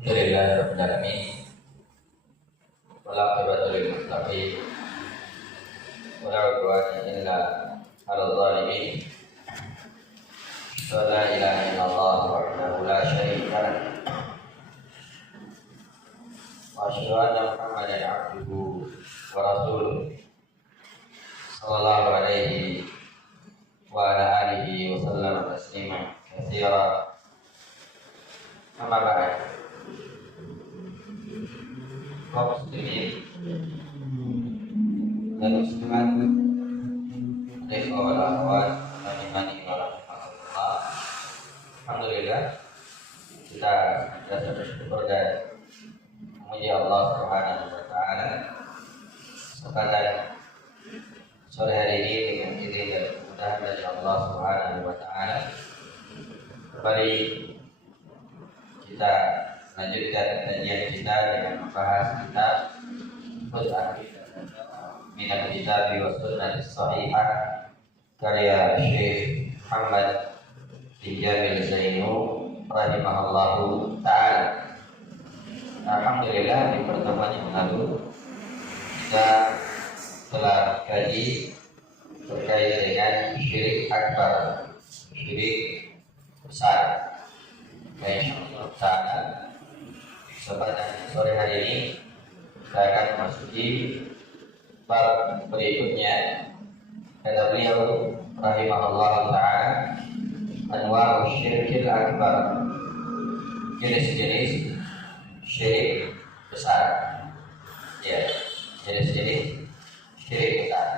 Alhamdulillah rabbil alamin. Wala aqibatu lil muttaqin. Wala udwana illa 'alal zalimin. La ilaha illallah wahdahu la syarika lah. Wa asyhadu anna Muhammadan 'abduhu wa rasuluh. Sallallahu alaihi wa ala alihi wa sallam tasliman katsira. Amma ba'd. Kaum muslimin dan muslimat, wal akhwat, rahimani wa rahmatullah. Alhamdulillah, kita sudah bersyukur dan memuji Allah Subhanahu wa taala kesempatan sore hari ini dengan izin dan kemudahan dari Allah Subhanahu wa taala. Kembali kita lanjutkan kajian kita dengan membahas kitab Minal Kitab wa Sunnah Sahihah karya Syekh Muhammad bin Jamil Zainu rahimahullahu ta'ala. Alhamdulillah, di pertemuan yang lalu kita telah kaji terkait dengan syirik akbar, syirik besar. Insyaallah pada sore hari ini kita akan memasuki bab berikutnya. Kata beliau rahimahullah ta'ala, anwa'u syirkil akbar, jenis-jenis syirik besar. Ya, jenis-jenis syirik besar.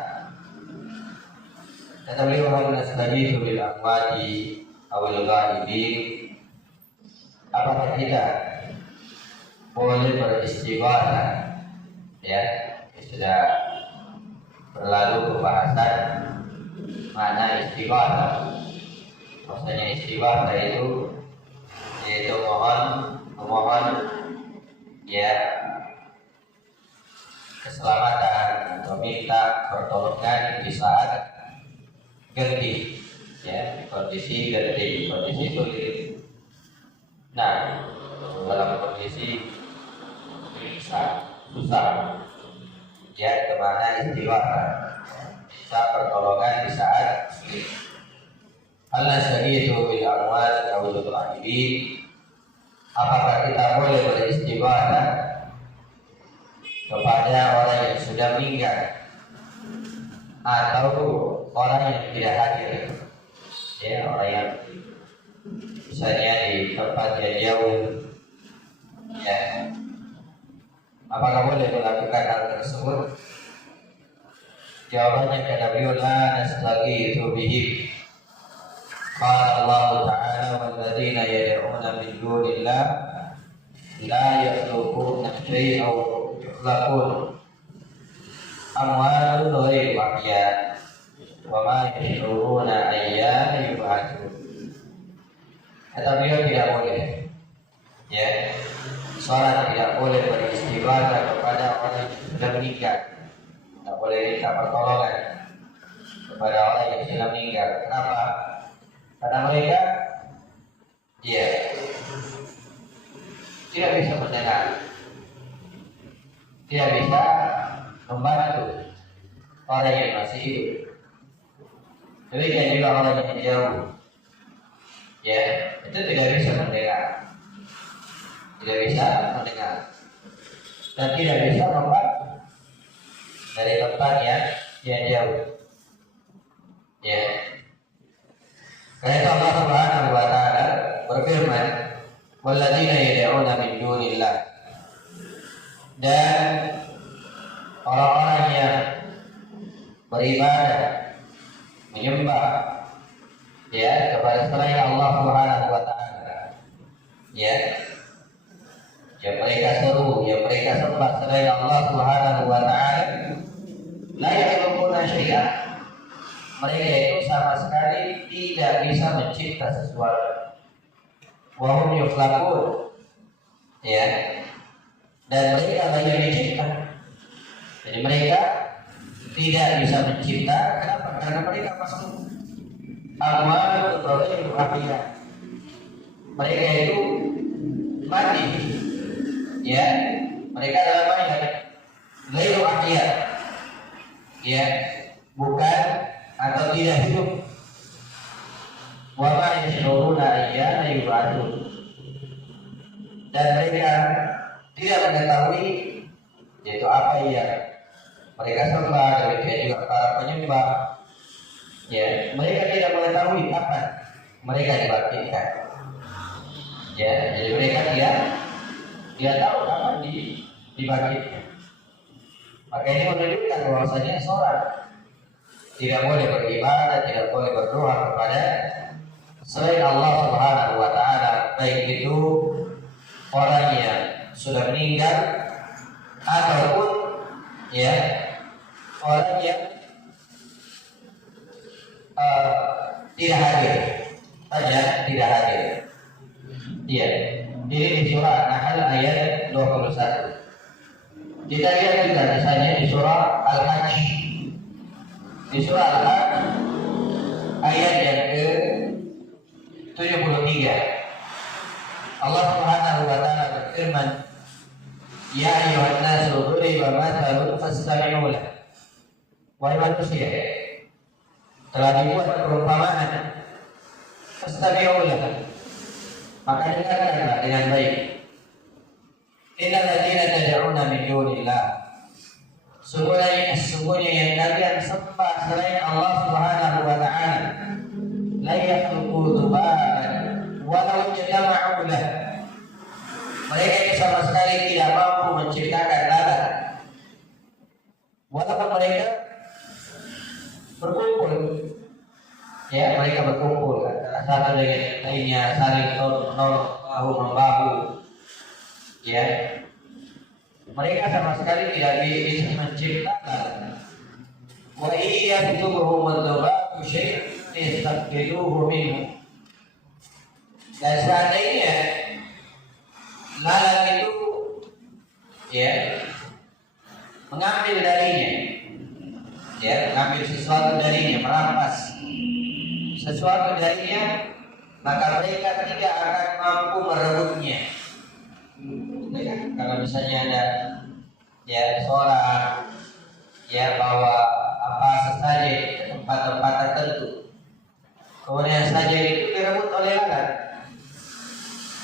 Kata beliau, hal nastaghitsu bil amwati awil ghaibin. Apakah kita boleh beristighatsah? Ya, sudah berlalu pembahasan makna istighatsah. Maksudnya istighatsah itu yaitu memohon ya keselamatan atau minta pertolongan di saat genting, ya, kondisi genting, kondisi sulit. Nah, dalam kondisi susah, ya, kemana istighatsah, bisa pertolongan di saat sulit. Allah sadiqu bil amwat awil ghaibin. Apakah kita boleh beristighatsah kepada orang yang sudah meninggal atau orang yang tidak hadir? Ya, orang yang misalnya di tempat yang jauh, ya, apakah boleh melakukan hal tersebut? Jawabannya kata beliau, la nastaghitsu bihi. Qala Allah Ta'ala, walladzina yad'una min dunillah la yakhluquna syai'an wa yukhlaqun amwalun ghairu ahya wa ma yash'uruna ayyana yub'atsun. Kata beliau tidak boleh, ya, seorang tidak boleh beristighatsah kepada orang yang sudah meninggal. Tidak boleh minta pertolongan kepada orang yang sudah meninggal. Kenapa? Karena mereka, ya, tidak bisa mendengar, tidak bisa membantu orang yang masih hidup. Demikian juga orang yang jauh, ya, itu tidak bisa mendengar, dan tidak bisa membantu dari tempat yang jauh, ya. Karena Allah Subhanahu wa taala berfirman, walladzina yad'una min dunillah, dan orang-orang yang beribadah menyembah, ya, kepada selain Allah Subhanahu wa taala, ya, yang mereka seru, yang mereka sembah selain Allah Subhanahu wa taala, la yakhluquna syai'an. Mereka itu sama sekali tidak bisa mencipta sesuatu. Wa hum yukhlaqun, ya, dan mereka hanya dicipta. Jadi mereka tidak bisa mencipta. Kenapa? Karena mereka makhluk. Amal ghairu ahya, mereka itu mati, ya, mereka adalah mayat, ghairu ahya, ya, bukan atau tidak hidup. Wa ma yashuruna ayyana yub'atsun, dan mereka tidak mengetahui yaitu apa yang mereka sembah, demikian juga para penyembah, ya, mereka tidak mengetahui kapan mereka dibangkitkan, ya, jadi mereka tidak tahu kapan dibangkitkan. Maka ini menunjukkan bahwasanya seorang tidak boleh beribadah, tidak boleh berdoa kepada selain Allah Subhanahu wa taala, baik itu orang yang sudah meninggal ataupun, ya, orang yang tidak hadir saja, tidak hadir. Iya. Jadi di surah Nahl ayat 21. Kita lihat juga misalnya di surah Al-Hajj. Di surah Al-Hajj ayat yang ke-73. Allah Subhanahu wa taala berfirman, "Ya ayyuhan nasu duriba mathalun fastami'u lahu." Wahai manusia, telah dibuat perumpamaan, fastami'u lahu, maka dengarkanlah dengan baik. Innal ladzina tad'una min dunillah, sesungguhnya yang kalian sembah selain Allah Subhanahu wa taala, la yakhluqu dhubaban walau jama'u lahu, mereka itu sama sekali tidak mampu menciptakan lalat walaupun mereka berkumpul, ya, mereka berkumpul antara satu dengan lainnya, saling tolong bahu membahu, ya, mereka sama sekali tidak bisa menciptakan. Wa iya tubuhum wadzabu syai'an yastaqbiluhu minhu, dan seandainya lalat itu, ya, mengambil darinya, ya, mengambil sesuatu darinya, merampas sesuatu darinya, maka mereka tidak akan mampu merebutnya. Ya, kalau misalnya ada, ya, seorang, ya, bawa apa saja ke tempat-tempat tertentu, kemudian saja itu direbut oleh lalat,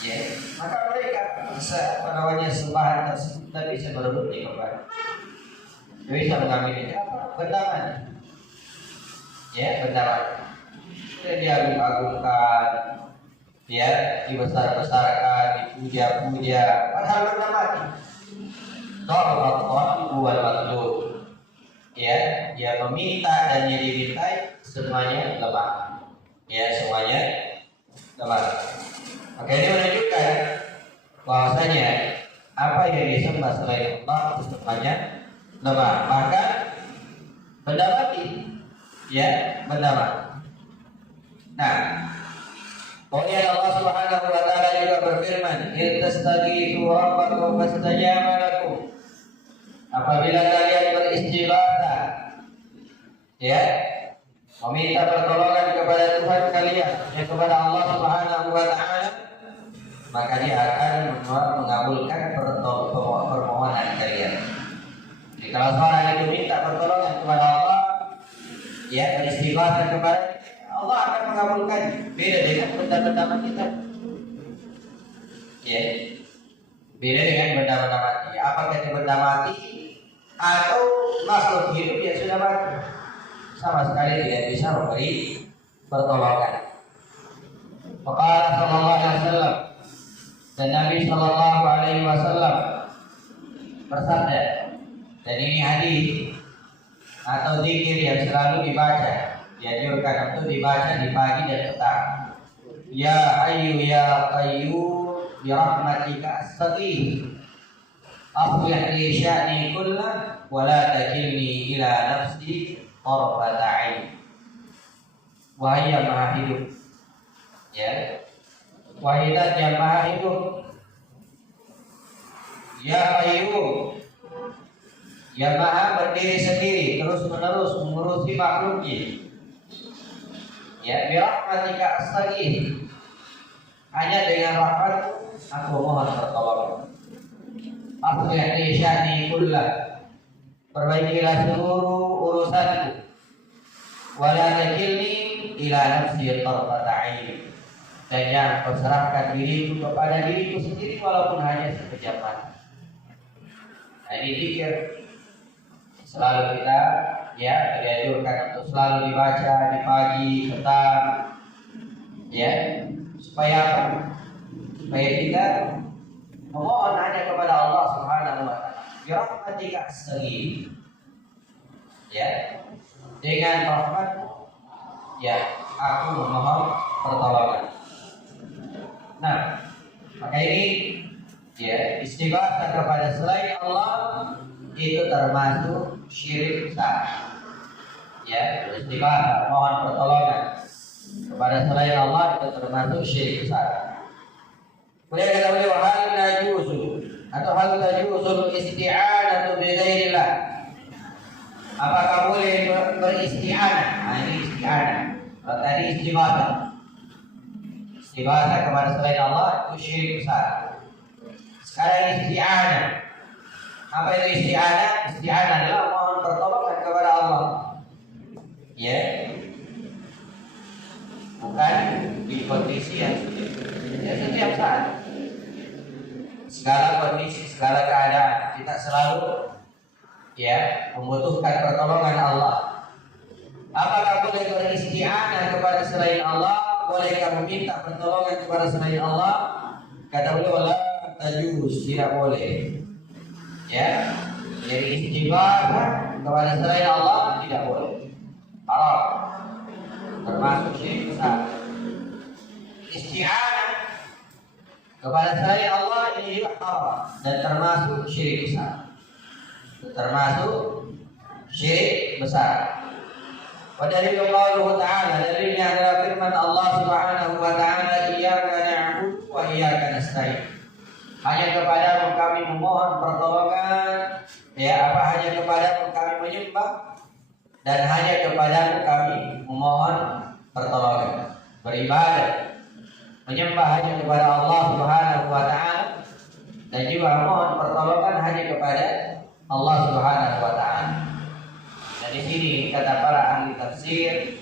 ya, maka mereka bisa sembahan tersebut tidak bisa merebutnya kembali, bisa mengambilnya. Apa? Bendaman, ya, bendaman. Diagung-agungkan, ya, dibesar-besarkan, dipuja-puja, padahal benda mati. Tolong buat maklum, ya, dia meminta dan yang dimintai semuanya lemah, ya, semuanya lemah. Maka ini menunjukkan bahwasanya apa yang disembah selain Allah itu semuanya lemah, maka benda mati, ya, benda mati. Nah, kemudian Allah Subhanahu wa taala juga berfirman, "Ittastaghithu rabbakum fastajaba lakum." Apabila kalian beristighatsah, ya, meminta pertolongan kepada Tuhan kalian, ya, kepada Allah Subhanahu wa taala, maka Dia akan mengabulkan permohonan kalian. Jadi kalau seorang itu minta pertolongan kepada Allah, ya, beristighatsah kepada Allah, akan mengabulkan. Beda dengan benda-benda mati, ya, beda dengan benda-benda mati. Apakah itu benda mati atau makhluk hidup yang sudah mati, sama sekali tidak bisa memberi pertolongan. Qala sallallahu alaihi wasallam, dan Nabi sallallahu alaihi wasallam bersabda, dan ini hadis atau zikir yang selalu dibaca, dianjurkan untuk dibaca di pagi dan petang. Ya Hayyu ya Qayyum bi rahmatika astaghith, aslih li sya'ni kullah wa la takilni ila nafsi tarfata 'ain. Wahai yang maha hidup, ya, wahai Zat yang maha hidup, ya Qayyum, yang maha berdiri sendiri terus menerus mengurusi makhluknya, ya, bi rahmatika astaghith, hanya dengan rahmat aku mohon pertolongan. Aslih li sya'ni kullah, perbaikilah seluruh urusanku, wala takilni ila nafsi tarfata ain, dan jangan kau serahkan diriku kepada diriku sendiri walaupun hanya sekejap mata. Nah, ini zikir selalu kita dianjurkan untuk selalu dibaca di pagi, petang, supaya apa? Supaya kita memohon hanya kepada Allah Subhanahu wa taala. Bi rahmatika astaghith. Dengan rahmat aku memohon pertolongan. Nah, maka ini istighatsah kepada selain Allah itu termasuk syirik besar. Istighatsah mohon pertolongan kepada selain Allah itu termasuk syirik besar. Kemudian kata beliau, hal najuzu atau hal tajuzul isti'anatu bi ghairillah. Apakah boleh beristi'anah? Nah, ini isti'anah. Kalau tadi istighatsah. Istighatsah kepada selain Allah itu syirik besar. Sekarang isti'anah. Apa itu isti'anah? Isti'anah adalah mohon pertolongan kepada Allah. Bukan di kondisi yang sulit. Setiap saat, segala kondisi, segala keadaan kita selalu membutuhkan pertolongan Allah. Apakah boleh beristi'anah kepada selain Allah? Bolehkah meminta pertolongan kepada selain Allah? Kata beliau, la tajuz, tidak boleh. Jadi istighatsah kepada selain Allah tidak boleh. Haram. Termasuk syirik besar. Isti'anah kepada selain Allah ini juga haram dan termasuk syirik besar. Termasuk syirik besar. Wa dalilul qauluhu ta'ala, dalilnya adalah firman Allah Subhanahu wa ta'ala, iyyaka na'budu wa iyyaka nasta'in. Hanya kepadamu kami memohon pertolongan, hanya kepadamu kami menyembah, dan hanya kepadamu kami memohon pertolongan, beribadah, menyembah hanya kepada Allah Subhanahu wa ta'ala, dan juga mohon pertolongan hanya kepada Allah Subhanahu wa ta'ala. Dan di sini kata para ahli tafsir,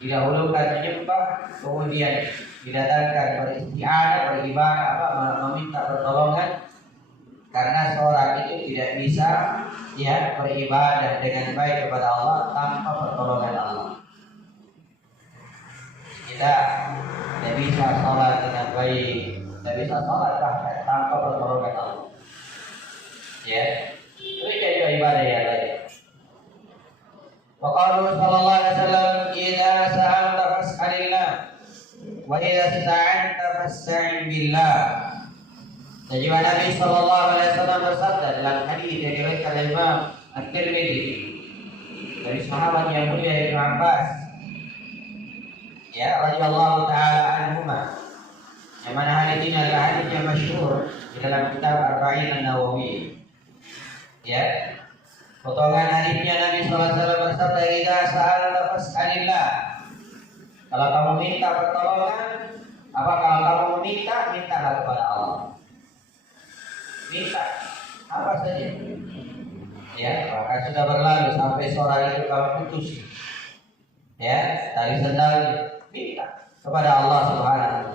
didahulukan menyembah, kemudian didatangkan beristi'anah, beribadah, meminta pertolongan, karena seorang itu tidak bisa beribadah dengan baik kepada Allah tanpa pertolongan Allah. Kita tidak bisa sholat dengan baik, tidak bisa sholat bahkan tanpa pertolongan Allah. Itu juga ibadah yang lain. Wa qalu sallallahu alaihi wasallam, idza sa'alta fas'alillah wa idza ista'anta fasta'in billah. Dan juga Nabi sallallahu alaihi wasallam bersabda dalam hadis yang diriwayatkan oleh Imam At-Tirmidzi dari sahabat yang mulia Ibnu Abbas radhiyallahu taala anhuma, yang mana hadis ini adalah hadis yang masyhur di dalam kitab Arba'in An-Nawawi. Potongan hadisnya Nabi sallallahu alaihi wasallam bersabda, idza sa'alta fas'alillah. Kalau kamu minta pertolongan, kalau kamu mintalah kepada Allah. Minta apa saja. Maka sudah berlalu sampai sore itu kamu putus. Tali sendalnya, minta kepada Allah Subhanahu wa ta'ala.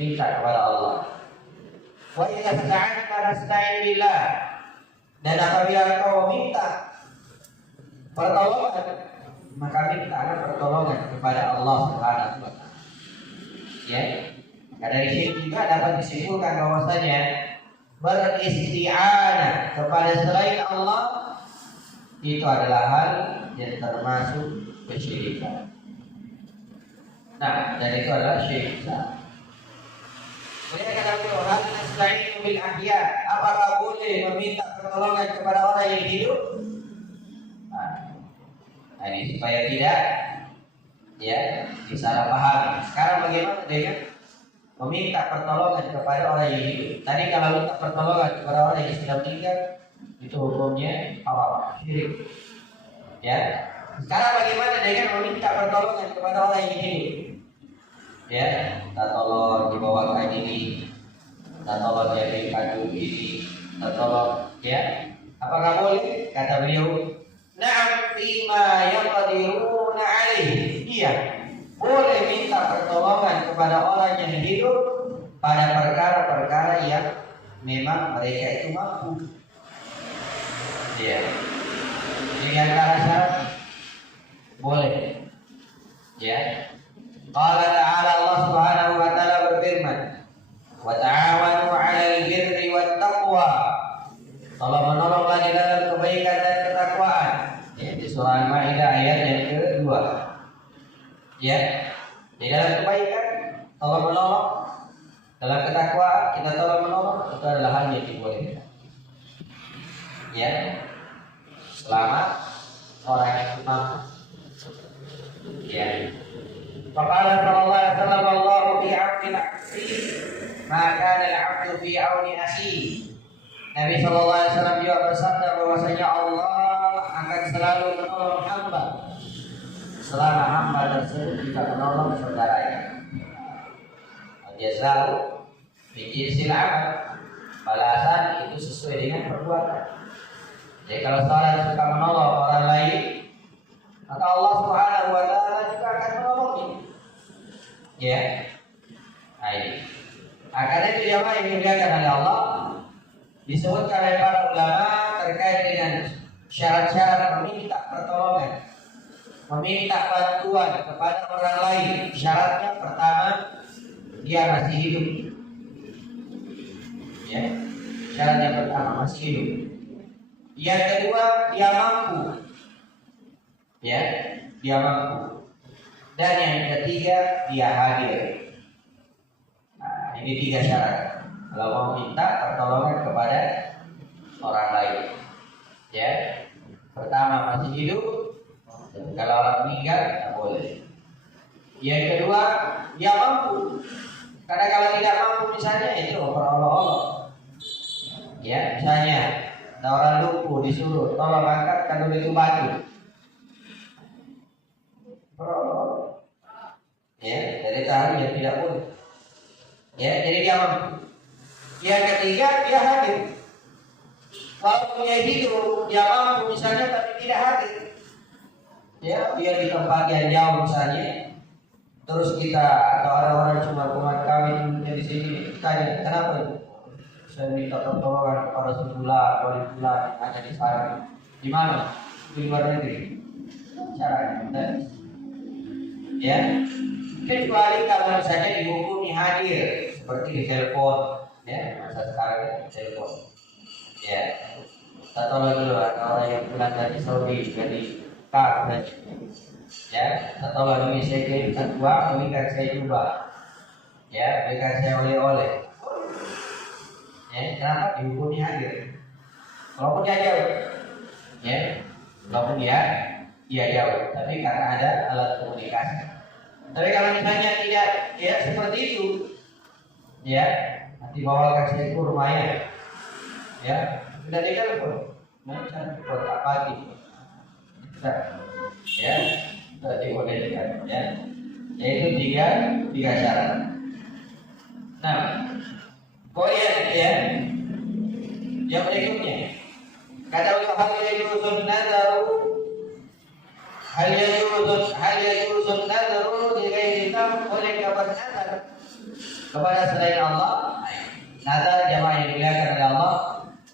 Minta kepada Allah. Wa idza ista'anta fasta'in billah. Dan apabila kau minta pertolongan, maka mintalah pertolongan kepada Allah Subhanahu wa ta'ala. Maka dari sini juga dapat disimpulkan bahwasanya beristi'anah kepada selain Allah itu adalah hal yang termasuk kesyirikan. Dan itu adalah syirik besar. Kemudian kata beliau, hal nasta'inu bil ahya. Apakah boleh meminta pertolongan kepada orang yang hidup? Ini supaya tidak disalahpahami. Sekarang bagaimana dengan meminta pertolongan kepada orang yang hidup? Tadi kalau minta pertolongan kepada orang yang sudah meninggal, itu hukumnya haram, syirik. Sekarang bagaimana dengan meminta pertolongan kepada orang yang hidup? ya, kita tolong dibawakan ini, kita tolong jadi kado ini, kita tolong, ya. Apakah boleh? Kata beliau, na'am fima yaqdiruna alaih. Iya, boleh minta pertolongan kepada orang yang hidup pada perkara-perkara yang memang mereka itu mampu. Ya. Ini antara syarat boleh. Ya. Qala ta'ala, Allah Subhanahu wa taala berfirman, "Wa ta'awanu 'alal birri wat taqwa." Tolong menolonglah di dalam kebaikan dan ketakwaan. Ya, di surah Al-Maidah ayat yang kedua. Ya, di dalam kebaikan tolong menolong, dalam ketakwaan kita tolong menolong, itu adalah hal yang dibolehkan. Ya, selama orang yang mampu. Ya. Faqala sallallahu alaihi wasallam, "Wallahu fi 'auni al-'abdi ma kana al-'abdu fi 'auni akhihi." Nabi sallallahu alaihi wasallam juga bersabda bahwasanya Allah akan selalu menolong hamba selama hamba tersebut tidak menolong saudaranya. Jazau bi jinsil amal. Balasan itu sesuai dengan perbuatan. Jadi kalau seorang suka menolong orang lain, maka Allah Subhanahu wa taala juga akan menolongnya. Ya. Nah ini. Karena itu jamaah yang dimuliakan oleh Allah, disebutkan oleh para ulama terkait dengan syarat-syarat meminta pertolongan, meminta bantuan kepada orang lain. Syaratnya pertama, dia masih hidup. Ya. Syarat yang pertama masih hidup. Yang kedua, dia mampu. Ya, dia mampu. Dan yang ketiga, dia hadir. Nah, ini 3 syarat. Kalau mau minta pertolongan kepada orang lain, ya, pertama masih hidup. Kalau orang meninggal, tidak boleh. Yang kedua, dia mampu. Karena kalau tidak mampu, misalnya itu oper-olok-olok. Ya, misalnya ada orang lumpuh disuruh tolong angkatkan dulu itu batu. Ya, dari tahu yang tidak boleh. Ya, jadi dia mampu. Yang ketiga, dia hadir. Kalau punya hidup, dia mampu misalnya tapi tidak hadir. Ya, dia di tempat yang jauh misalnya. Terus kita atau ada orang cuma kumat kami di sini tanya, kenapa itu? Saya minta pertolongan kepada sebulan, wali bulan yang ada di sana. Di mana? Di luar negeri. Caranya, ya. Kecuali kalau misalnya dihukumi hadir, seperti di telepon, ya, masa sekarang di telepon. Ya, kita tolong dulu orang yang pulang dari Saudi, dari Kaf, ya, kita tolong ini saya kirimkan uang, berikan saya juga, ya, berikan saya oleh-oleh. Ya, kenapa dihukumi hadir? Walaupun dia jauh, ya, walaupun dia jauh, tapi karena ada alat komunikasi. Tapi kalau misalnya tidak, ya seperti itu, ya, nanti bawakan saya kurmanya, ya, sudah ditelepon, macam kotak pagi, ya, sudah dibolehkan, ya, yaitu tiga syarat. Nah, kemudian ya, yang berikutnya, kata Allah, hal yajuzun nazaru di ghairi Allah, boleh kapan nazar kepada selain Allah. Nazar jamaah yang dimuliakan oleh Allah,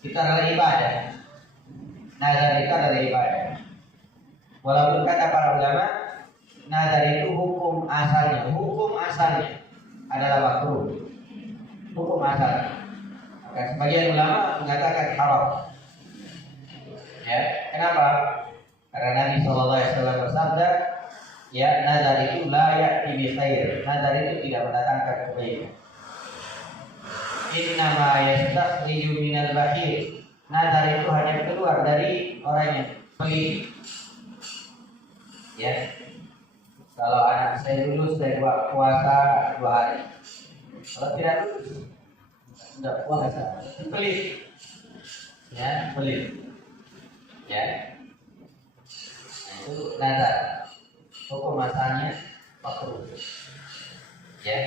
itu adalah ibadah. Nazar itu adalah ibadah. Walaupun kata para ulama, nazar itu hukum asalnya adalah makruh. Hukum asalnya. Maka sebagian ulama mengatakan haram. Ya, kenapa? Karena Nabi sallallahu alaihi wasallam bersabda, ya, nazar itu la ya'ti bi khair. Nazar itu tidak mendatangkan kebaikan. Inna ma yastakhriju minal bakhil. Nazar itu hanya keluar dari orang yang pelit. Ya. Kalau anak saya lulus, saya buat puasa 2 hari. Kalau tidak lulus, tidak puasa. Pelit. Ya, pelit. Ya. Itu nazar. Hukum asalnya makruh. Ya,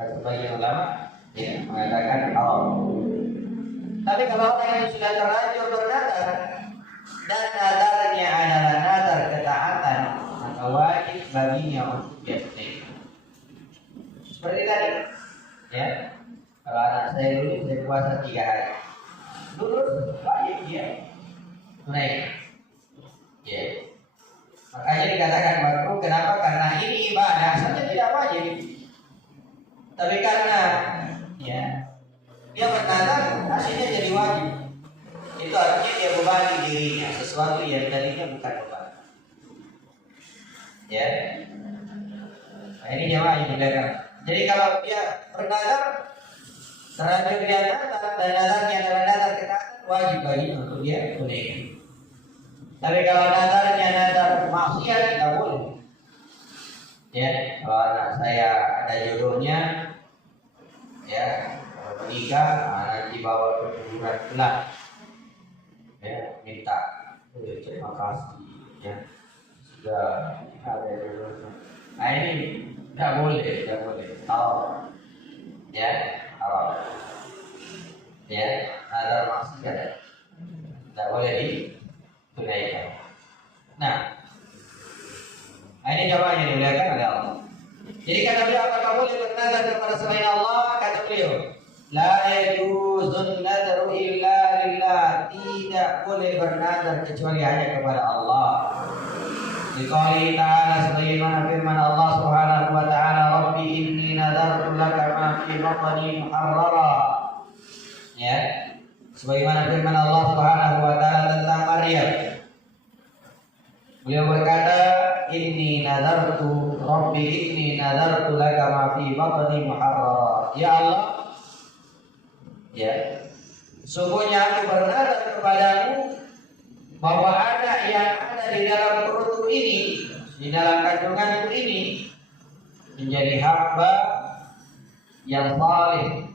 sebagian ulama ya mengatakan haram. Tapi kalau orang yang sudah terlanjur bernazar dan nazarnya adalah nazar ketaatan, maka wajib baginya untuk dia tunaikan. Seperti tadi, ya. Kalau anak saya lulus dari puasa 3 hari, lulus wajib dia tunaikan. Ya. Makanya dikatakan makruh. Kenapa? Karena ini ibadah saja tidak wajib. Tapi karena ya dia bernazar, hasilnya jadi wajib. Itu artinya dia bebani dirinya sesuatu yang tadinya bukan beban. Ya. Nah, ini jamaah yang dimuliakan. Jadi kalau dia bernazar, terlanjur dia nazar dan nazarnya adalah nazar ketaatan, wajib baginya untuk dia tunaikan. Tapi kalau nazarnya nazar maksiat, tidak boleh. Ya, kalau anak saya ada jodohnya, ya, menikah, nanti bawa ke kuburan gelap, ya, minta terima kasih, ya, sudah ada jodohnya. Nah ini tidak boleh, haram, ya, haram, ya, nazar maksiat, tidak boleh ditunaikan. Nah, ini jamaah yang dimuliakan oleh Allah. Jadi kata beliau, apakah boleh bernazar kepada selain Allah? Kata beliau, la yajuzun nadru illa lillah. Tidak boleh bernazar kecuali hanya kepada Allah. Dikali ta'ala sebagaimana firman Allah Subhanahu wa ta'ala, Rabbi inni nadartu laka ma fi batni muharrara. Ya. Sebagaimana firman Allah Subhanahu wa ta'ala tentang Maryam. Beliau berkata, Inni nadartu Rabbi inni nadartu laka ma fi batni muharrara. Ya Allah, ya, sungguhnya aku bernazar kepadamu bahwa anak yang ada di dalam perutku ini, di dalam kandunganku ini, menjadi hamba yang saleh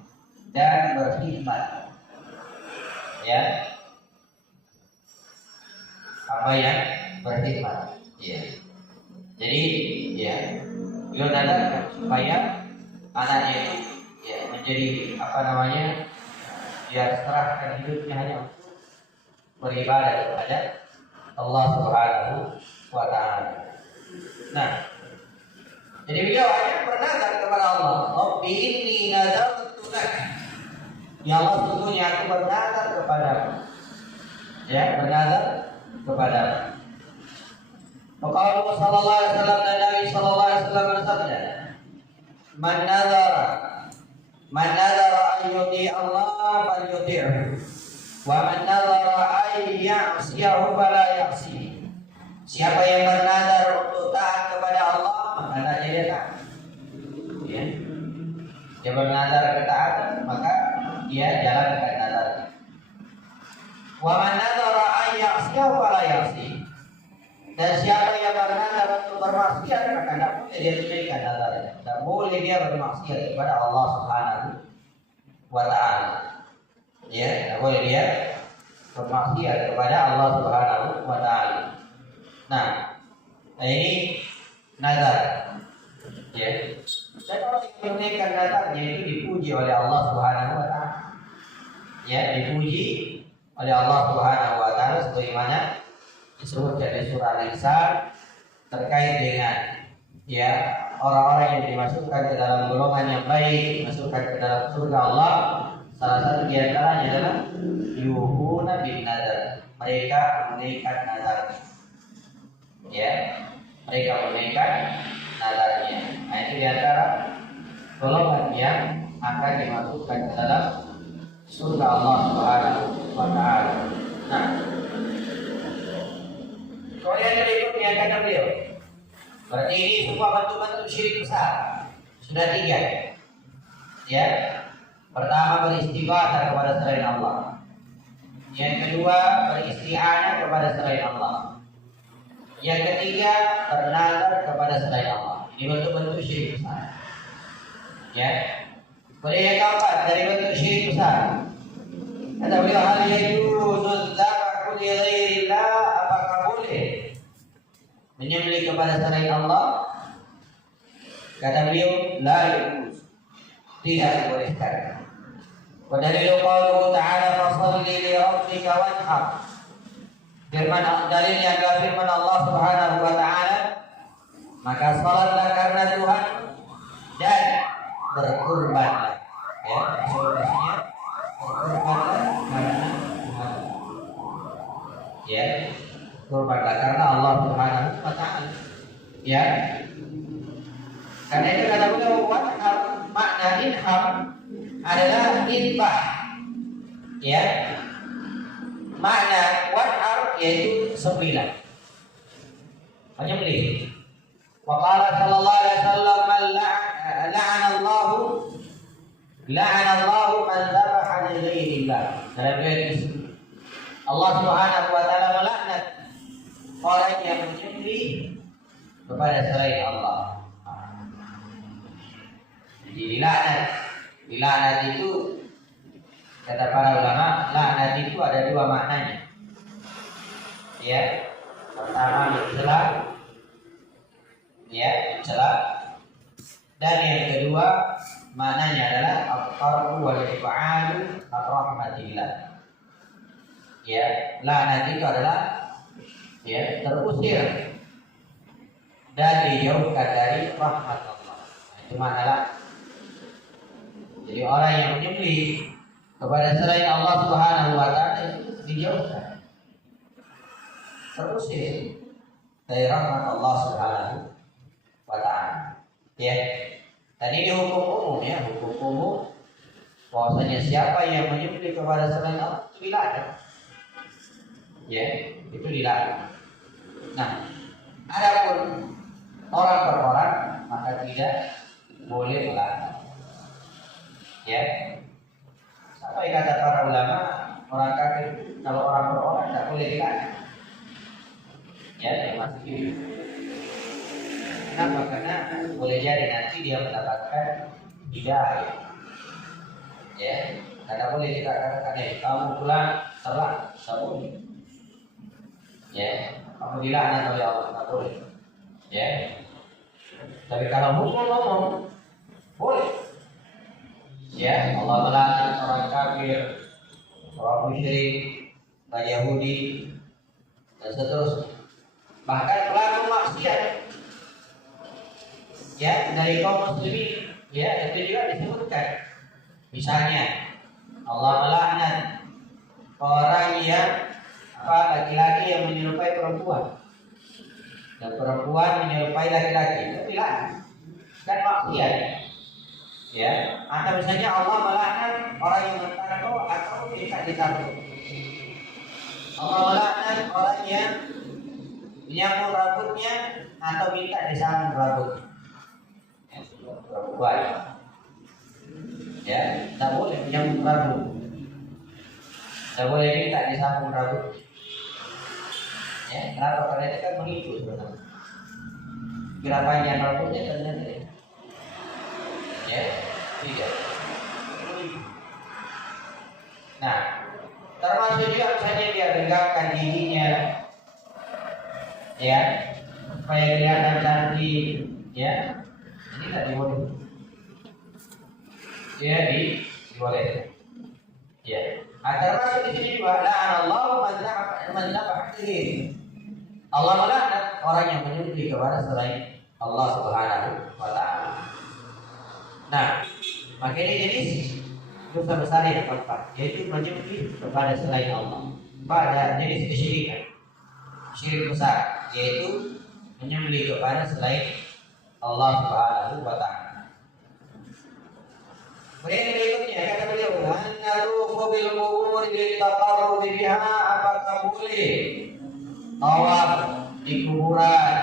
dan berkhidmat. Ya, hamba yang berkhidmat. Ya. Jadi ya beliau nazarkan supaya anaknya itu ya menjadi dia serahkan hidupnya hanya untuk beribadah kepada Allah Subhanahu wa ta'ala. Nah, jadi beliau hanya bernazar kepada Allah, Rabbi inni nadartu laka. Ya Allah, sesungguhnya aku bernazar kepadamu. Ya, bernazar kepadamu. Maka Allah sallallahu alaihi wasallam dan Nabi sallallahu alaihi wasallam bersabda, Man nadara an yuti Allah falyuti'hu, wa man nadara an ya'siyahu fala ya'si. Siapa yang bernazar untuk taat kepada Allah, maka hendaknya dia taat. Ya. Dia bernazar ketaatan, maka dia jalankan nazarnya. Wa man nadara an ya'siyahu fala ya'si. Dan siapa yang bernazar untuk bermaksiat, maka tidak boleh dia tunaikan nazarnya. Tidak boleh dia bermaksiat kepada Allah Subhanahu wa ta'ala. Ya, tidak boleh dia bermaksiat kepada Allah Subhanahu wa ta'ala. Nah ini nazar. Ya. Dan orang yang menunaikan nazarnya itu dipuji oleh Allah Subhanahu wa ta'ala. Ya, dipuji oleh Allah Subhanahu wa ta'ala sebagaimana disebutkan di surah Al-Insan terkait dengan ya orang-orang yang dimasukkan ke dalam golongan yang baik, dimasukkan ke dalam surga Allah. Salah satu di antaranya adalah yuhuna bin nazar, mereka menunaikan nazarnya. Ya, mereka menunaikan nazarnya. Nah, itu di antara golongan yang akan dimasukkan ke dalam surga Allah Subhanahu wa ta'ala. Nah, kemudian berikutnya kata beliau, berarti ini semua bentuk-bentuk syirik besar. Sudah 3. Ya. Pertama, beristighosah kepada selain Allah. Yang kedua, beristi'anah kepada selain Allah. Yang ketiga, bernazar kepada selain Allah. Ini bentuk-bentuk syirik besar. Ya. Kemudian yang keempat dari bentuk syirik besar, kata beliau, hal yajuzu dzabhu li ghairillah, apakah boleh menyembelih kepada selain Allah? Kata beliau, la yujuz, tidak dibolehkan. Wa dalilu qauluhu ta'ala fasalli li rabbika wanhar. Dalilnya adalah firman Allah Subhanahu wa taala, maka salatlah karena Tuhan dan berkurbanlah. Ya, maksudnya berkurbanlah karena Tuhan. Ya, kurbanlah karena Allah Subhanahu wa taala. Ya. Karena itu kata beliau wanhar, makna inhar adalah inbah. Ya. Makna wanhar yaitu sembilan. Menyembelih. Wa qala sallallahu alaihi wasallam la'ana Allah man dhabaha li ghairillah. Dalam hadis Allah Subhanahu wa taala melaknat orang yang menyembelih kepada selain Allah. Jadi dilaknat itu kata para ulama, laknat itu ada dua maknanya. Ya, pertama mencela, ya mencela, dan yang kedua maknanya adalah al-qarbu wal ib'adu an rahmatillah. Ya, laknat itu adalah ya terusir dan dijauhkan dari rahmat Allah. Itu makna. Jadi orang yang menyembelih kepada selain Allah Subhanahu wa taala itu dijauhkan, terusir dari rahmat Allah Subhanahu wa taala. Ya. Tadi ini hukum umum ya, hukum umum bahwasanya siapa yang menyembelih kepada selain Allah itu dilaknat. Ya, itu dilaknat. Nah, adapun orang per orang maka tidak boleh melaknat. Ya, sampai kata para ulama, orang kafir kalau orang per orang tidak boleh dilaknat. Ya, termasuk itu. Kenapa? Karena boleh jadi nanti dia mendapatkan hidayah. Ya, karena boleh dikatakan kamu pulang terlambat, tidak boleh. Ya, kamu dilaknat oleh Allah, tidak boleh. Ya, tapi kalau hukum ngomong boleh. Ya, Allah melaknat orang kafir, orang musyrik, orang Yahudi, dan seterusnya. Bahkan pelaku maksiat, ya dari kaum muslimin, ya itu juga disebutkan. Misalnya, Allah melaknat orang yang laki-laki yang menyerupai perempuan, dan perempuan menyerupai laki-laki, itu dilaknat. Dan maksiat. Ya, atau misalnya Allah melaknat orang yang bertato atau tidak ditato. Allah melaknat orang yang menyambung rambutnya atau minta disambung rambutnya. Perempuan, ya, tak boleh menyambung rambut, tak boleh minta disambung rambut. Ya, kenapa? Karena itu kan mengikut sebenarnya. Kira panjang rambutnya ternyata ya, tidak. Nah, termasuk juga misalnya dia regangkan giginya, ya, supaya kelihatan cantik, ya, ini tidak diboleh. Ya, diboleh. Ya, termasuk di sini juga la'anallahu man dhabaha li. Allah melaknat orang yang menyembelih kepada selain Allah Subhanahu wa taala. Nah, makanya jenis dosa besar yang keempat, yaitu menyembelih kepada selain Allah. Pada jenis kesyirikan, syirik besar, yaitu menyembelih kepada selain Allah Subhanahu wa taala. Kemudian berikutnya kata beliau, an-narufu bil qubur litaqarrub biha, apakah boleh tawaf di kuburan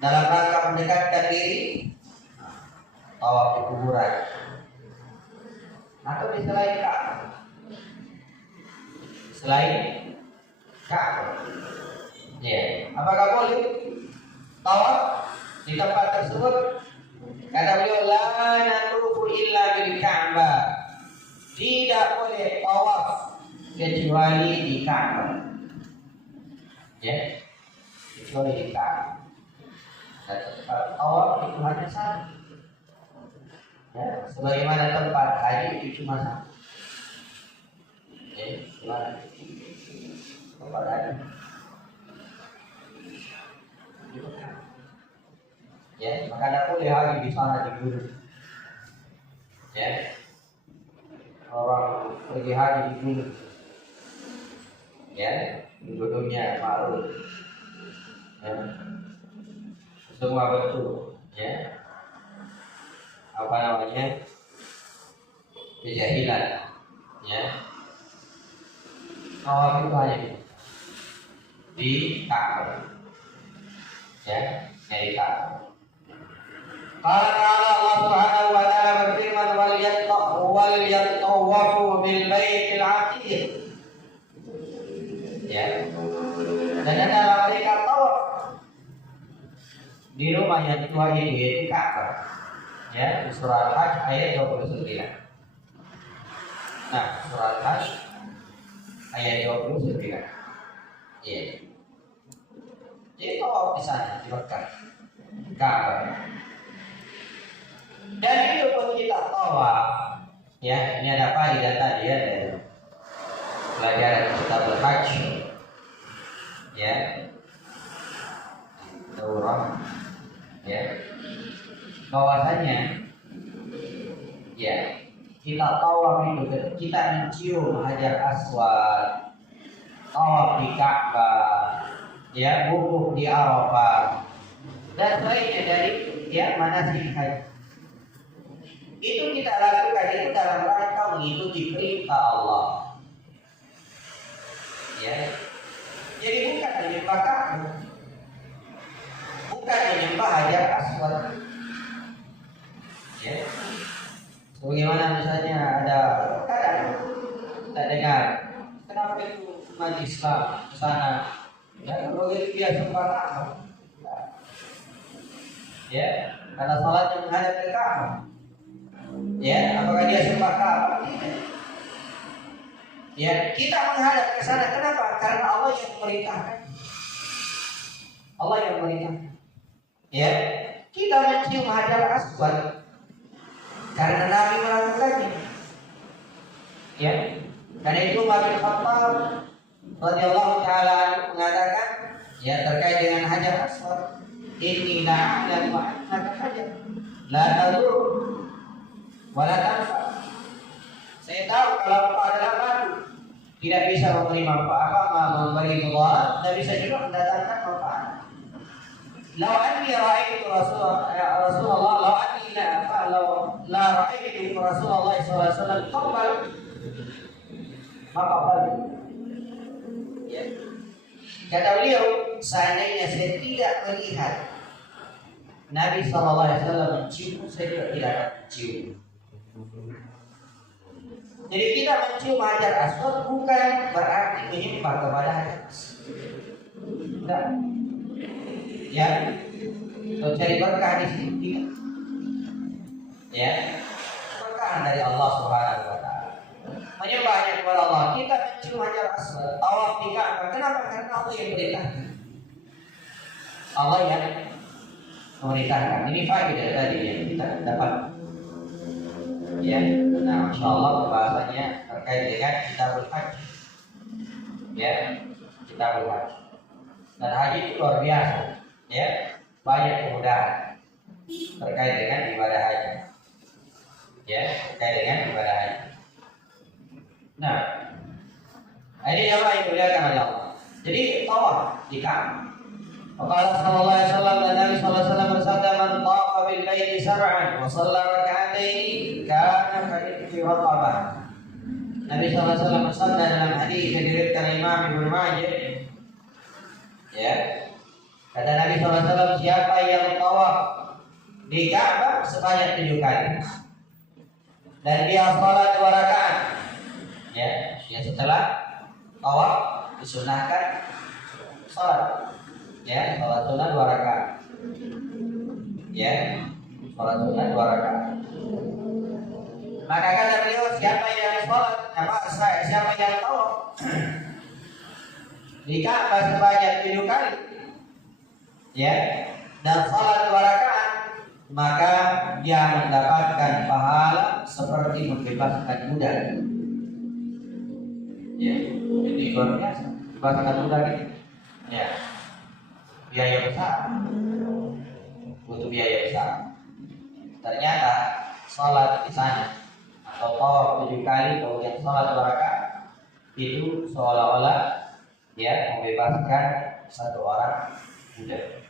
dalam rangka mendekatkan diri? Tawaf di kuburan atau di selain Ka'bah? Selain Ka'bah. Ya, apakah boleh tawaf di tempat tersebut? Kata beliau, la natufu illa bil Ka'bah. Tidak boleh tawaf kecuali di Ka'bah. Ya, kecuali di Ka'bah. Dan tempat tawaf itu hanya satu. Ya, sebagaimana tempat haji itu cuma satu. Gimana? Tempat haji. Ya, maka ada boleh haji di sana di gunung. Ya, orang pergi haji di gunung. Ya, di gunungnya malu. Ya, semua betul. Ya, apa namanya? Kejahilan. Ya, tawaf itu hanya di Ka'bah. Ya, di Ka'bah. Qala ta'ala Allah Subhanahu wa ta'ala berfirman wal yatawafu bil baitil atiq. Ya. Dan adalah mereka tawaf di rumah yang tua itu yaitu Ka'bah. Ya, di surah Al-Hajj ayat 29. Nah, surah Al-Hajj ayat 29. Iya. Jadi tawaf di sana di Mekah. Ka'bah. Dan itu pun kita tawaf. Ya, ini ada faedah tadi ya dari pelajaran kitab Al-Hajj. Ya. Daurah. Ya. Bahwasanya ya, kita tawaf itu kita mencium Hajar Aswad, tawaf di Ka'bah, ya, wukuf di Arafah dan lainnya dari ya manasik haji. Itu kita lakukan itu dalam rangka mengikuti perintah Allah. Ya. Jadi bukan menyembah Ka'bah, bukan menyembah Hajar Aswad. Ya. Sebagaimana misalnya ada kadang kita dengar, kenapa itu umat Islam ke sana? Ya, kalau dia sembah Ka'bah. Ya, karena salatnya menghadap ke Ka'bah. Ya, apakah dia sembah Ka'bah? Ya, kita menghadap ke sana. Kenapa? Karena Allah yang memerintahkan. Allah yang memerintahkan. Ya, kita mencium Hajar Aswad karena Nabi melakukannya. Ya, karena itu Umar bin Khattab radhiyallahu taala mengatakan ya terkait dengan Hajar Aswad, inni la'alamu annaka hajar la tadur wa la tanfa. Saya tahu kalau engkau adalah batu, tidak bisa memberi manfaat, memberi mudarat, tidak bisa juga mendatangkan manfaat. Lau anni ra'aitu Rasulullah, lau anni la ra'aitu Rasulullah sallallahu alaihi wasallam qabla maka balik. Ya. Kata beliau, seandainya saya tidak melihat Nabi sallallahu alaihi wasallam mencium, saya juga tidak akan mencium. Jadi kita mencium Hajar Aswad bukan berarti menyembah kepada Hajar Aswad. Enggak. Ya, untuk cari berkah di sini tidak. Ya, berkah dari Allah Subhanahu wa taala. Menyembahnya kepada Allah. Kita mencium Hajar Aswad, tawaf di Ka'bah. Kenapa? Karena Allah yang memerintahkan. Allah yang memerintahkan. Ini faedah tadi yang kita dapat. Ya, nah, Masya Allah pembahasannya terkait dengan Kitabul Hajj. Ya, Kitabul Hajj. Dan haji itu luar biasa. Ya, banyak kemudahan terkait dengan ibadah haji. Ya, terkait dengan ibadah haji. Nah, ini yang lain dimuliakan oleh Allah. Jadi tawaf di Ka'bah. Qala sallallahu alaihi wasallam, Nabi sallallahu alaihi wasallam bersabda, "Man tawafa bil baiti sab'an wa shalla rak'ataini kana fi raqabah." Nabi sallallahu alaihi wasallam bersabda dalam hadis yang diriwayatkan Imam Ibnu Majah. Ya. Kata Nabi sallallahu alaihi wasallam, siapa yang tawaf di Ka'bah sebanyak 7 kali dan dia salat 2 rakaat. Ya, setelah tawaf disunahkan salat. Ya, salat sunat 2 rakaat. Ya, salat sunat 2 rakaat. Maka kata beliau, siapa yang salat, siapa yang tawaf di Ka'bah sebanyak 7 kali, ya, dan salat 2 rakaat, maka dia mendapatkan pahala seperti membebaskan budak. Ya, jadi luar biasa. Bebaskan budak itu. Ya, biaya besar, butuh biaya besar. Ternyata salat di sana atau tawaf 7 kali kemudian salat 2 rakaat itu seolah-olah ya membebaskan satu orang budak.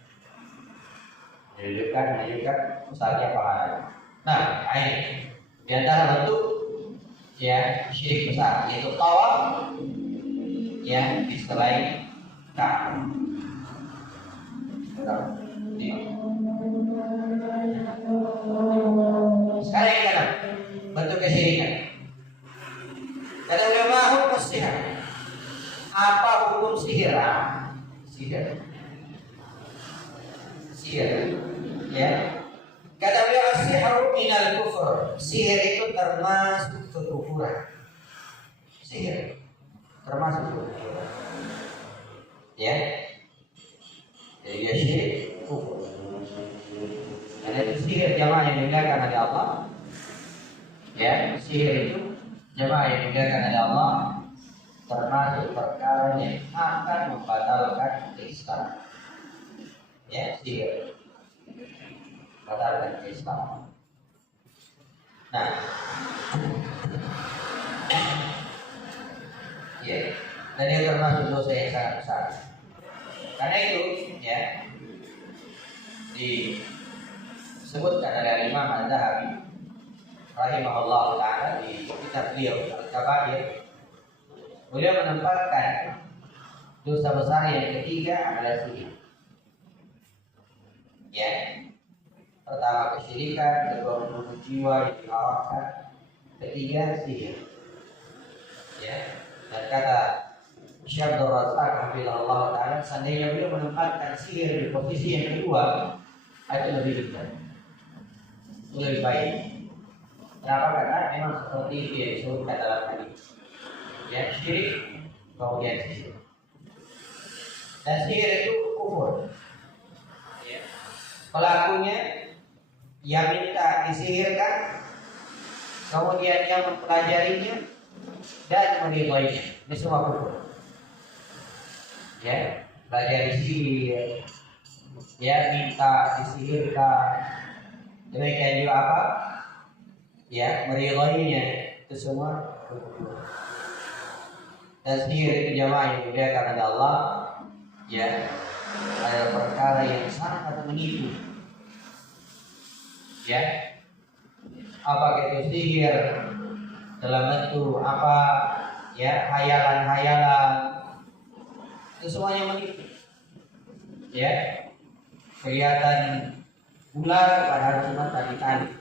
Menunjukkan besarnya pahala. Nah, ini di antara bentuk ya syirik besar yaitu tawaf ya di selain Ka'bah. Sekarang yang keenam, bentuk kesyirikan. Kata ulama hukum sihir. Apa hukum sihir? Sihir. Ya. Kata beliau as-sihru minal kufur. Sihir itu termasuk kekufuran. Sihir termasuk kekufuran. Ya. Jadi dia syirik kufur. Karena itu sihir jamaah yang dimuliakan oleh Allah. Ya, sihir itu jamaah yang dimuliakan oleh Allah termasuk perkara yang akan membatalkan keislaman. Ya, sihir membatalkan keislaman. Nah, ya, dan itu termasuk dosa yang sangat besar. Karena itu, ya, disebutkan oleh Imam Az-Zahabi rahimahullah ta'ala di kitab beliau Al-Kabair. Beliau menempatkan dosa besar yang ketiga adalah sihir. Ya, pertama kesyirikan, kedua membunuh jiwa yang diharamkan, ketiga sihir. Ya, dan kata Syekh Abdul Razak rahimahullah ta'ala, seandainya beliau menempatkan sihir di posisi yang kedua, itu lebih benar, lebih baik. Kenapa? Karena memang seperti itu yang disebutkan dalam hadis. Ya, syirik kemudian sihir. Dan sihir itu kufur. Ya. Pelakunya yang minta disihirkan, kemudian yang mempelajarinya dan meridhoinya, ini semua kufur. Ya, belajar sihir, ya minta disihirkan, demikian juga apa? Ya, meridhoinya, itu semua kufur. Dan sihir itu jamaah yang dimuliakan oleh Allah, ya, adalah perkara yang sangat menipu. Ya, apa itu sihir dalam bentuk apa? Ya, hayalan-hayalan, itu semuanya menipu. Ya, kelihatan ular padahal cuma tali-tali.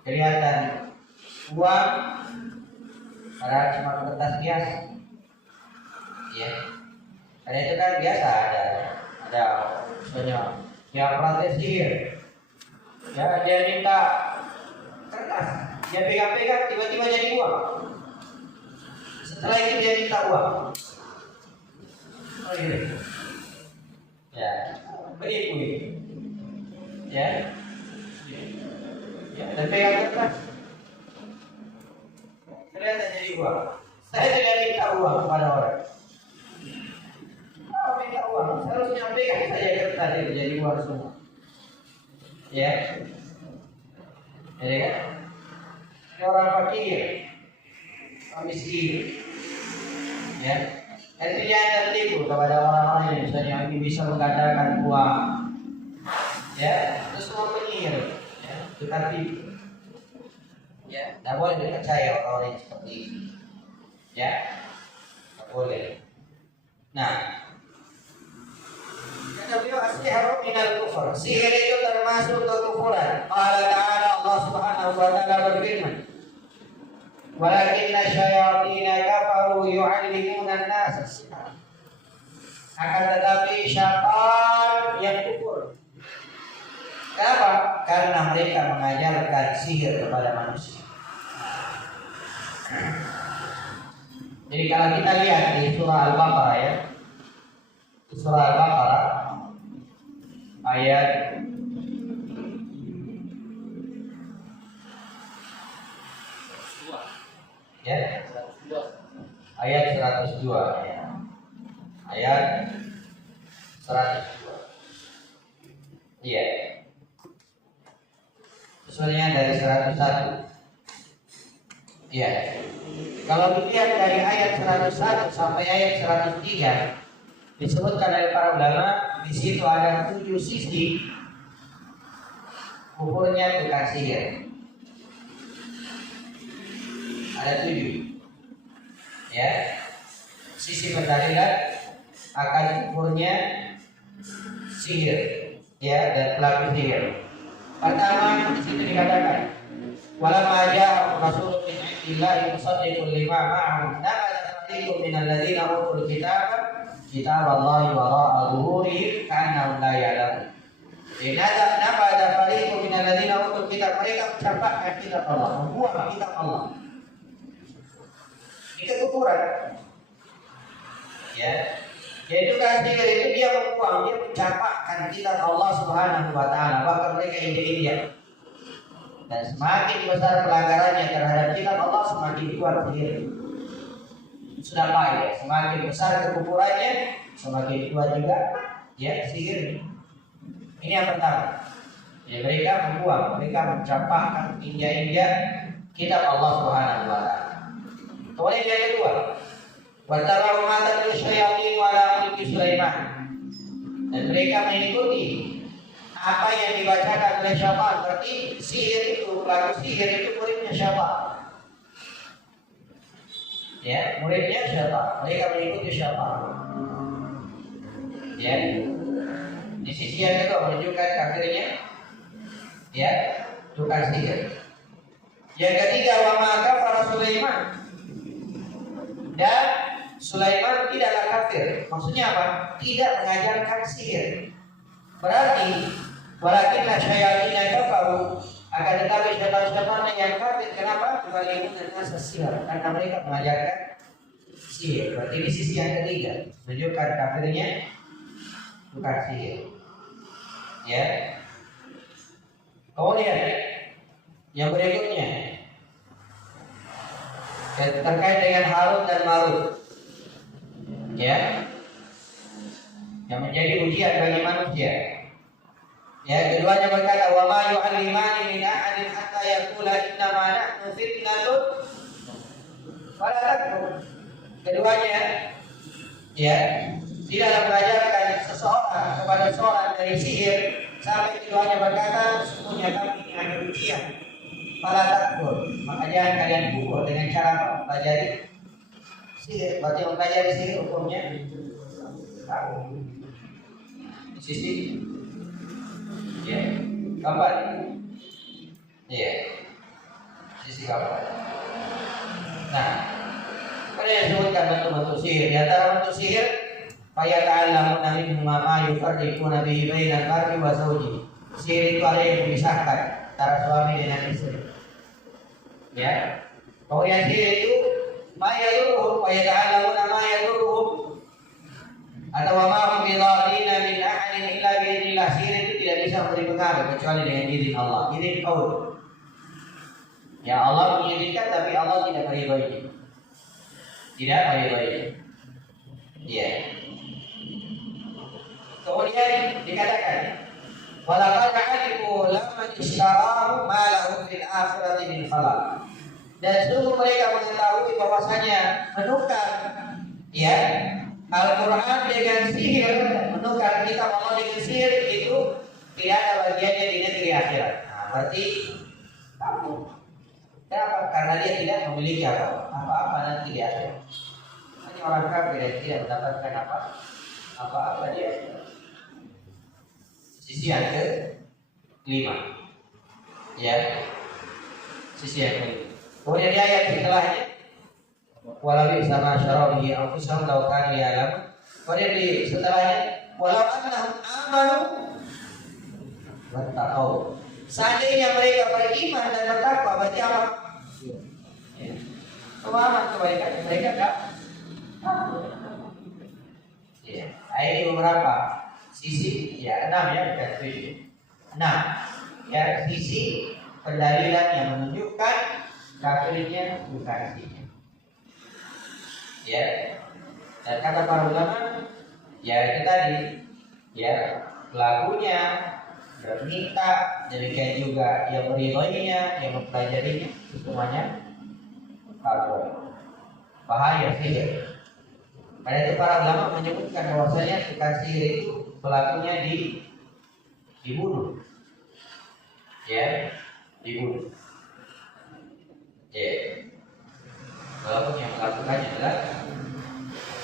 Kelihatan uang padahal cuma kertas biasa. Ya, karena itu kan biasa ada misalnya yang protes sihir. Ya, dia minta kertas, dia pegang-pegang tiba-tiba jadi uang. Setelah itu dia minta uang. Oh iya. Ya, beribu ini. Ya. Ya, dan pegang kertas. Ternyata jadi uang. Saya tidak minta uang kepada orang. Kalau minta uang, seharusnya pegang saja kertas itu jadi uang semua. Ya. Jadi kan? Ini orang fakir, orang miskin. Ya. Dan tidak ada tertipu kepada orang-orang yang misalnya bisa menggandakan uang. Ya, itu semua penyihir. Ya, tetapi ya, tidak boleh dipercaya orang-orang yang seperti ini. Ya, tidak boleh. Nah, kata beliau as-sihru minal kufur. Sihir itu termasuk kekufuran. Qala ta'ala, Allah Subhanahu wa ta'ala berfirman, walakinna syayatina kafaru yu'allimuna an-nasa as-sihr. Akan tetapi syaitan yang kufur. Kenapa? Karena mereka mengajarkan sihir kepada manusia. Jadi kalau kita lihat di surah Al-Baqarah ya, di surah Al-Baqarah ayat ya, ayat 102 ya. Ayat 102. Iya. Sesuainya dari 101. Iya. Kalau dilihat dari ayat 101 sampai ayat 103 disebutkan oleh para ulama, di situ ada 7 sisi kufurnya tukang sihir. Ada 7. Ya. Sisi pendalilan akan kufurnya sihir, ya, dan pelaku sihir. Pertama, di situ dikatakan, walamma ja'a rasulun min 'indillahi musaddiqun lima ma'ahum nabadha fariqun minal ladzina utul kitaba kitaballahi wara'a zuhurihim ka'annahum la ya'lamun. Nabadha fariqun minal ladzina utul kitab, mereka mencampakkan kitab Allah, membuang kitab Allah. Ini kekufuran. Ya. Yaitu kafir itu dia membuang, dia mencampakkan kitab Allah Subhanahu wa taala, bahkan mereka injak-injak. Dan semakin besar pelanggarannya terhadap kitab Allah, semakin kuat sihir. Sudah pahit, semakin besar kekufurannya, semakin kuat juga ya sihir. Ini yang pertama. Ya, mereka membuang, mereka mencampakkan, injak-injak kitab Allah Subhanahu wa taala. Kemudian yang kedua, wattaba'u ma tatlu syayatin ala mulki Sulaiman. Dan mereka mengikuti apa yang dibacakan oleh syaitan. Berarti sihir itu, pelaku sihir itu muridnya syaitan. Ya, muridnya syaitan. Mereka mengikuti syaitan. Ya. Di sisi yang kedua menunjukkan kafirnya ya tukang sihir. Yang ketiga, wa ma kafara Sulaiman. Dan Sulaiman tidaklah kafir. Maksudnya apa? Tidak mengajarkan sihir. Berarti walakinna syayatin kafaru, akan tetapi syaitan-syaitan yang kafir. Kenapa? Yu'allimuna an-nasa sihir, karena mereka mengajarkan sihir. Berarti di sisi yang ketiga menunjukkan kafirnya bukan sihir. Ya. Kemudian yang berikutnya terkait dengan Harut dan Marut, ya, yang menjadi ujian bagi manusia. Ya, keduanya berkata, wa ma yu'allimani min ahadin hatta yaqula inna ma nahnu fitnatun fala takfur. Keduanya ya tidaklah mengajarkan seseorang kepada seorang dari sihir sampai keduanya berkata, sesungguhnya kami ini ada ujian. Fala takfur, maka jangan kalian kufur dengan cara mempelajari sihir. Berarti mempelajari sihir hukumnya sisi ya kapan? Iya, sisi kapan? Nah, pada yang disebutkan bentuk-bentuk sihir. Di antara bentuk sihir, fayata'allamuna minhum ma yufarriquna bihi bainal mar'i wa zawjihi. Sihir itu ada yang memisahkan antara suami dengan istri. Ya, kemudian sihir itu ma yadurruhum wa yata'allamuna ma yadurruhum, atau wa ma hum bidarrina min ahadin illa bi idznillah. Sihir itu tidak bisa memberi pengaruh kecuali dengan izin Allah. Izin qaul. Ya, Allah mengizinkan tapi Allah tidak meridhoinya. Tidak meridhoinya. Ya. Kemudian dikatakan walaqad alimu lamman ishtarahu ma lahu fil akhirati min khalaq. Dan sungguh mereka mengetahui bahwasanya menukar ya Al-Quran dengan sihir, menukar kitab Allah dengan sihir itu tidak ada bagiannya di negeri akhirat. Nah, berarti kamu. Kenapa? Karena dia tidak memiliki apa-apa nanti di akhirat. Hanya orang kafir yang tidak mendapatkan apa-apa di akhirat. Sisi yang ke-5. Ya. Sisi yang ke-5. Kemudian di ayat setelahnya, walau sama syarabihi anfusahum law kanu ya'lamun. Kemudian di setelahnya, walau annahum amanu wattaqau. Seandainya mereka beriman dan bertakwa, berarti apa? Ya. Kemahaman kebaikan mereka enggak. Ya. Ini beberapa sisi ya 6 ya bukan 7. 6 ya sisi pendalilan yang menunjukkan kafirnya bukan sihir. Ya. Dan kata para ulama ya itu tadi ya pelakunya berminta, demikian juga yang meridhoinya, yang mempelajarinya, semuanya kafir. Bahaya sihir. Pada itu para ulama menyebutkan bahwasanya tukang sihir itu pelakunya dibunuh. Ya, dibunuh. Ya. Walaupun yang melakukannya adalah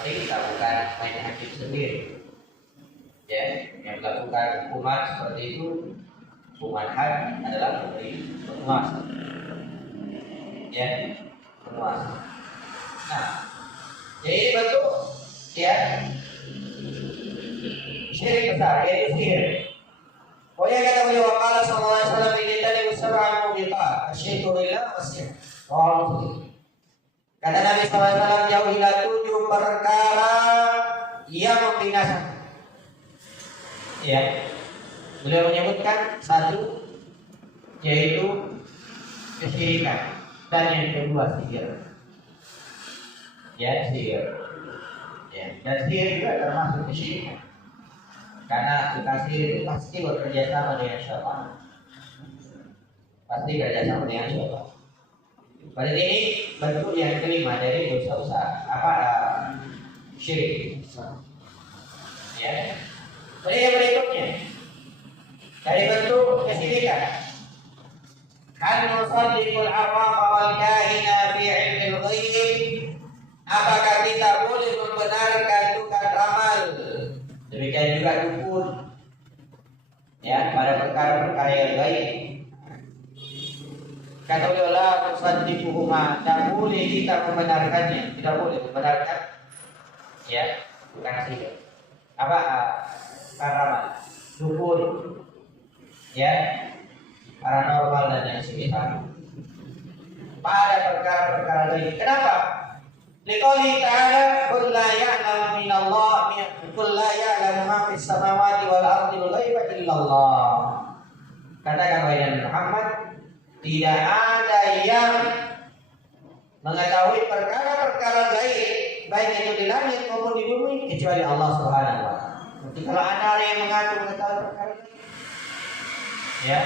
pemerintah, bukan main hakim sendiri. Ya, yang melakukan hukuman seperti itu, hukuman had adalah penguasa. Ya, penguasa. Nah, jadi bentuk ya syirik besar, yaitu sihir. Pokoknya kata beliau waqala sallallahu alaihi wasallam ini tadi usab'an mubiqat asyirku billah wasyirik. Kata Nabi sallallahu alaihi wasallam jauhilah 7 perkara yang membinasakan. Ya. Beliau menyebutkan 1 yaitu kesyirikan dan yang kedua sihir. Ya, sihir. Ya, dan sihir juga termasuk kesyirikan. Karena tukang sihir itu pasti bekerja sama dengan syaitan. Pasti bekerja sama dengan syaitan. Pada ini bentuk yang kelima dari dosa besar. Apa? Syirik. Ya. Kemudian yang berikutnya dari bentuk kesyirikan. Kan nusaddiqul arwaha wal kahina fi ilmil ghaib. Apakah kita boleh membenarkan tukang ramal? Demikian juga dukun. Ya, pada perkara-perkara yang gaib. Kata beliau la tusaddiquhuma, tidak boleh kita membenarkannya, tidak boleh membenarkan. Ya, bukan sihir. Apa? Ramal, dukun. Ya, paranormal dan yang semisal. Pada perkara-perkara gaib. Kenapa? Liqouli ta'ala qul la ya'lamu minallah qul la ya'lamu ma fis samawati wal ardi ghaiba illallah. Katakan wahai Nabi Muhammad, tidak ada yang mengetahui perkara-perkara gaib baik itu di langit maupun di bumi kecuali Allah Subhanahu wa taala. Jadi kalau ada yang mengatur mengetahui perkara gaib ya,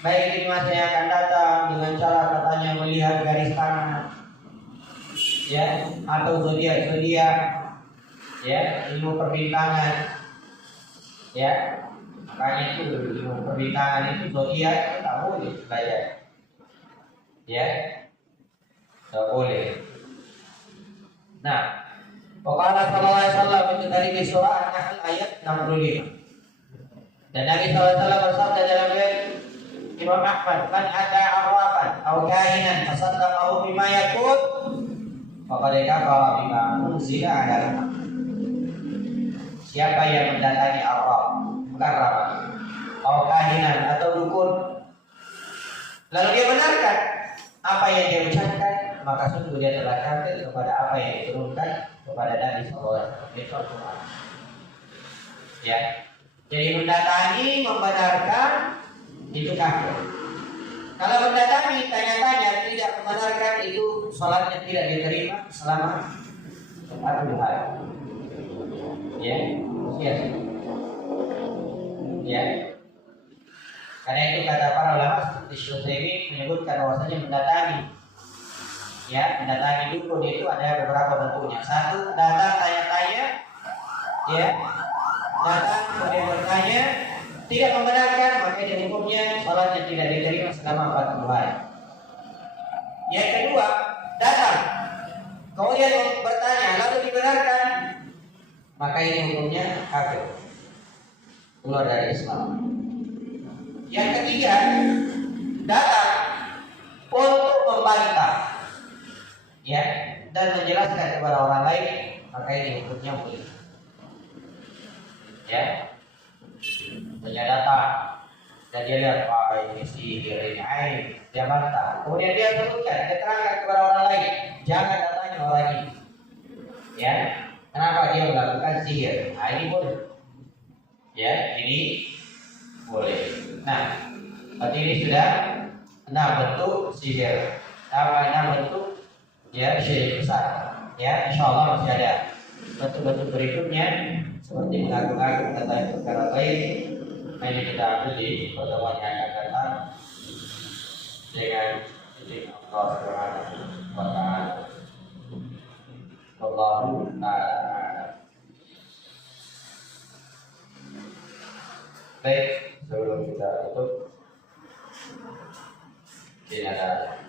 baik di masa yang akan datang dengan cara katanya melihat garis tanah ya, atau zodiak ya, ilmu perbintangan ya, makanya itu ilmu perbintangan itu zodiak tak boleh belajar ya, tak boleh. Nah, Qala sallallahu alaihi wasallam itu dari di surah An-Nahl ayat 65. Dan Nabi sallallahu alaihi wasallam bersabda dalam riwayat Imam Ahmad, "Man ata arwafan aw kahinan fasaddaqahu bima yaqul faqad kafara bima unzila 'ala Muhammad." Siapa yang mendatangi arwah, bukan ramal, atau kahinan atau dukun, lalu dia benarkan apa yang dia ucapkan, maka sungguh dia telah kafir kepada apa yang diturunkan kepada Nabi SAW. Ya, jadi mendatangi, membenarkan itu kafir. Kalau mendatangi, tanya-tanya, tidak membenarkan, itu sholatnya tidak diterima selama 40 hari. Ya, ya. Karena itu kata para ulama seperti Syuutsaimin menyebutkan bahwasanya mendatangi, ya, mendatangi dukun itu ada beberapa bentuknya. Satu, datang tanya-tanya, ya, datang kemudian bertanya, tidak membenarkan, maka itu hukumnya salatnya tidak diterima selama 40 hari. Yang kedua, datang kemudian bertanya lalu dibenarkan, maka ini hukumnya kafir, keluar dari Islam. Yang ketiga, datang untuk membantah, ya, dan menjelaskan kepada orang lain, maka ini hukumnya boleh. Ya, dia datang dan dia lihat, ini sihir, ini aib, dia bantah. Kemudian dia sebutkan keterangan kepada orang lain, jangan datangi orang ini. Ya, kenapa dia melakukan sihir? Ini boleh. Ya, ini boleh. Nah, berarti ini sudah 6 bentuk sihir. 6 bentuk ya syirik besar. Ya, insya Allah masih ada bentuk-bentuk berikutnya seperti mengaku-ngaku kata perkara lain. Nah, ini kita ambil di pertemuan yang akan datang dengan izin Allah Subhanahu wa Ta'ala. Wallahu ta'ala. Baik, sebelum kita tutup, ini ada